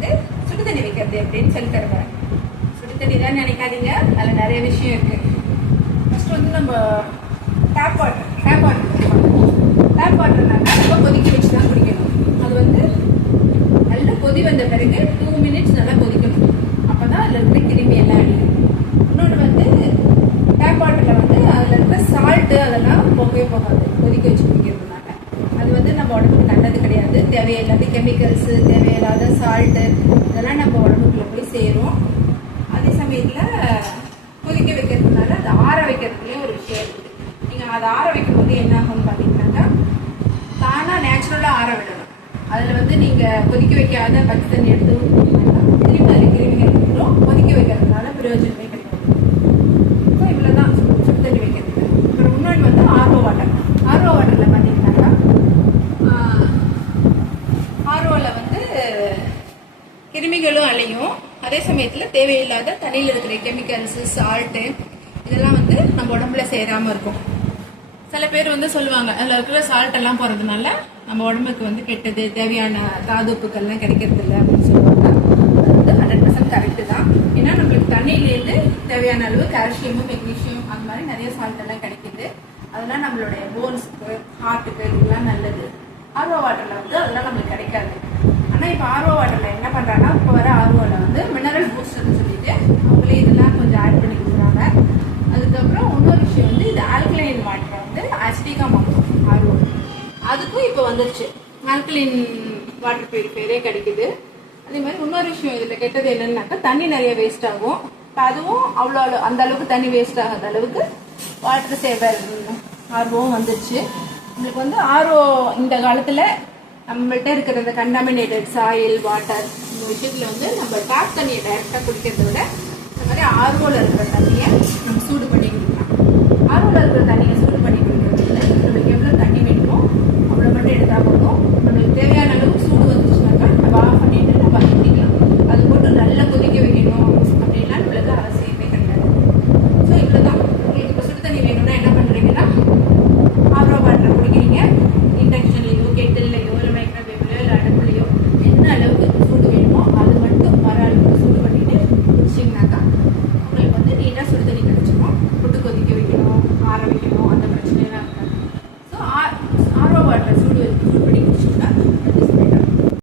வந்து சுடு தண்ணி வைக்கிறது எப்படின்னு சொல்லி தருவேன். சுடு தண்ணி தான் நினைக்காதீங்க, அதில் நிறைய விஷயம் இருக்கு. ஃபர்ஸ்ட் வந்து நம்ம டேப் வாட்டர்னாக்கா ரொம்ப கொதிக்க வச்சு தான் குடிக்கணும். அது வந்து நல்லா கொதி வந்த பிறகு 2 minutes நல்லா கொதிக்கணும். அப்போ தான் அதில் இருக்கிற கிருமி எல்லாம் அடிக்கும். இன்னொன்று வந்து டேப் வாட்டரில் வந்து அதில் இருக்கிற சால்ட்டு அதெல்லாம் போகவே போகாது கொதிக்க வச்சு குடிக்கிறதுனால. அது வந்து நம்ம உடம்புக்கு நல்லது கிடையாது. தேவையில்லாத கெமிக்கல்ஸு, தேவையில்லாத சால்ட்டு இதெல்லாம் நம்ம உடம்புக்குள்ள போய் சேரும். அதே சமயத்தில் கொதிக்க வைக்கிறதுனால அதை ஆற வைக்கிறதுலேயும் ஒரு விஷயம் இருக்குது. நீங்கள் அதை ஆற வைக்கும்போது என்ன ஆகும்னு பார்த்தீங்கன்னாக்கா தானாக நேச்சுரலாக ஆற விடணும். அதில் வந்து நீங்கள் கொதிக்க வைக்காத பச்சை தண்ணி எடுத்து திரும்பி அதில் கிருமிகள் வந்துடும். கொதிக்க வைக்கிறதுனால பிரயோஜனமே கிடையாது. ஸோ இவ்வளோ தான் சுடு தண்ணி வைக்கிறதுக்கு. அப்புறம் இன்னொன்று வந்து ஆர்ஓ வாட்டரில் பார்த்தீங்கன்னாக்கா ஆர்ஓவில் வந்து கிருமிகளும் அலையும். அதே சமயத்தில் தேவையில்லாத தண்ணியில் இருக்கிற கெமிக்கல்ஸு, சால்ட்டு இதெல்லாம் வந்து நம்ம உடம்புல சேராமல் இருக்கும். சில பேர் வந்து சொல்லுவாங்க அதில் இருக்கிற சால்ட் எல்லாம் போகிறதுனால நம்ம உடம்புக்கு வந்து கெட்டது, தேவையான தாதுப்புக்கள்லாம் கிடைக்கிறது இல்லை அப்படின்னு சொல்லுவாங்க. அது வந்து 100% கரெக்டு தான். ஏன்னா நம்மளுக்கு தண்ணியிலேருந்து தேவையான அளவு கால்சியமும், மெக்னீஷியம் அந்த மாதிரி நிறைய சால்ட் எல்லாம் கிடைக்குது. அதெல்லாம் நம்மளுடைய போன்ஸுக்கு, ஹார்ட்டுக்கு இதெல்லாம் நல்லது. ஆர்ஓ வாட்டரில் வந்து அதெல்லாம் நம்மளுக்கு கிடைக்காது. ஆனால் இப்போ ஆர்ஓ வாட்டரில் என்ன பண்ணுறாங்கன்னா இப்போ வர ஆர்ஓவில் வந்து மினரல் பூஸ்டர்னு சொல்லிட்டு அவங்களே இதெல்லாம் கொஞ்சம் ஆட் பண்ணி கொடுக்குறாங்க. அதுக்கப்புறம் இன்னொரு விஷயம் வந்து இது ஆல்கலைன் வாட்டரை வந்து அசிடிக்காக மாற்றும் ஆர்ஓ. அதுக்கும் இப்போ வந்துருச்சு ஆல்கலைன் வாட்டர் பியூரிஃபையரே கிடைக்குது. அதே மாதிரி இன்னொரு விஷயம் இதில் கெட்டது என்னன்னாக்கா தண்ணி நிறைய வேஸ்ட் ஆகும். இப்போ அதுவும் அவ்வளோ அந்த அளவுக்கு தண்ணி வேஸ்ட் ஆகாத அளவுக்கு வாட்டர் சேவர் ஆர்ஓவும் வந்துருச்சு. நம்மளுக்கு வந்து ஆர்ஓ இந்த காலத்தில் நம்மள்கிட்ட இருக்கிற இந்த கண்டாமினேட்டட் சாயில், வாட்டர் இந்த விஷயத்தில் வந்து நம்ம டேப் தண்ணியை டைரெக்டாக குடிக்கிறத விட இந்த மாதிரி ஆர்ஓவில் இருக்கிற தண்ணியை நம்ம சூடு பண்ணி குடிக்கலாம். ஆர்ஓவில் இருக்கிற தண்ணியை சூடு பண்ணி குடிக்கிறதுல நம்மளுக்கு எவ்வளோ தண்ணி வேணுமோ அவ்வளோ மட்டும் எடுத்தால் போதும்.